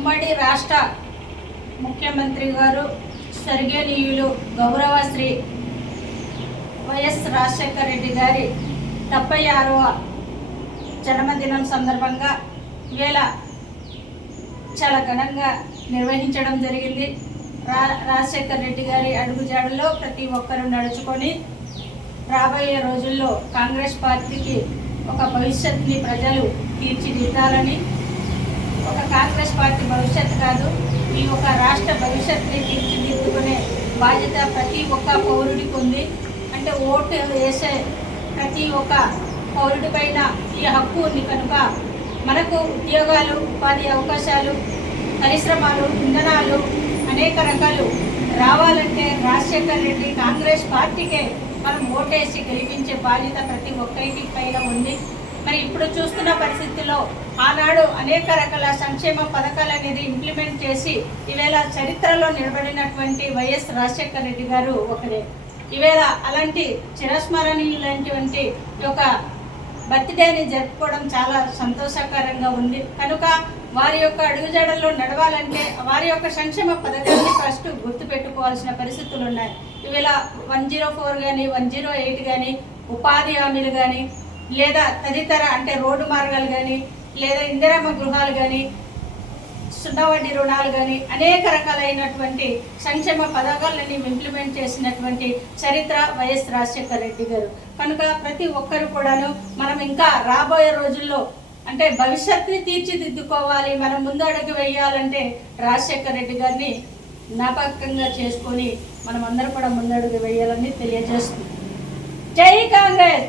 ఉమ్మడి రాష్ట్ర ముఖ్యమంత్రి గారు స్వర్గీయులు గౌరవ శ్రీ వైఎస్ రాజశేఖర రెడ్డి గారి 76వ జన్మదినం సందర్భంగా ఇవేళ చాలా ఘనంగా నిర్వహించడం జరిగింది. రాజశేఖర రెడ్డి గారి అడుగుజాడల్లో ప్రతి ఒక్కరూ నడుచుకొని రాబోయే రోజుల్లో కాంగ్రెస్ పార్టీకి ఒక భవిష్యత్తుని ప్రజలు తీర్చిదిద్దాలని, ఒక కాంగ్రెస్ పార్టీ భవిష్యత్తు కాదు, ఈ ఒక రాష్ట్ర భవిష్యత్తుని తీర్చిదిద్దుకునే బాధ్యత ప్రతి ఒక్క పౌరుడికి ఉంది. అంటే ఓటు వేసే ప్రతి ఒక్క పౌరుడి పైన ఈ హక్కు ఉంది కనుక మనకు ఉద్యోగాలు, ఉపాధి అవకాశాలు, పరిశ్రమలు, ఇంధనాలు అనేక రకాలు రావాలంటే రాజశేఖర రెడ్డి కాంగ్రెస్ పార్టీకే మనం ఓటేసి గెలిపించే బాధ్యత ప్రతి ఒక్కరికి పైన ఉంది. మరి ఇప్పుడు చూస్తున్న పరిస్థితుల్లో ఆనాడు అనేక రకాల సంక్షేమ పథకాలు అనేది ఇంప్లిమెంట్ చేసి ఈవేళ చరిత్రలో నిలబడినటువంటి వైఎస్ రాజశేఖర రెడ్డి గారు ఒకరే. ఈవేళ అలాంటి చిరస్మరణీయులైనటువంటి యొక్క బర్త్డేని జరుపుకోవడం చాలా సంతోషకరంగా ఉంది. కనుక వారి యొక్క అడుగుజాడల్లో నడవాలంటే వారి యొక్క సంక్షేమ పథకాన్ని ఫస్ట్ గుర్తుపెట్టుకోవాల్సిన పరిస్థితులు ఉన్నాయి. ఈవేళ 104 కానీ 108 కానీ ఉపాధి హామీలు కానీ లేదా తదితర అంటే రోడ్డు మార్గాలు కానీ లేదా ఇందిరమ్మ గృహాలు కానీ సున్నా వడ్డీ రుణాలు కానీ అనేక రకాలైనటువంటి సంక్షేమ పథకాలని ఇంప్లిమెంట్ చేసినటువంటి చరిత్ర వైఎస్ రాజశేఖర రెడ్డి గారు. కనుక ప్రతి ఒక్కరు కూడాను మనం ఇంకా రాబోయే రోజుల్లో అంటే భవిష్యత్తుని తీర్చిదిద్దుకోవాలి, మనం ముందు అడుగు వేయాలంటే రాజశేఖర రెడ్డి గారిని జ్ఞాపకంగా చేసుకొని మనం అందరం కూడా ముందడుగు వేయాలని తెలియజేస్తుంది. జై కాంగ్రెస్.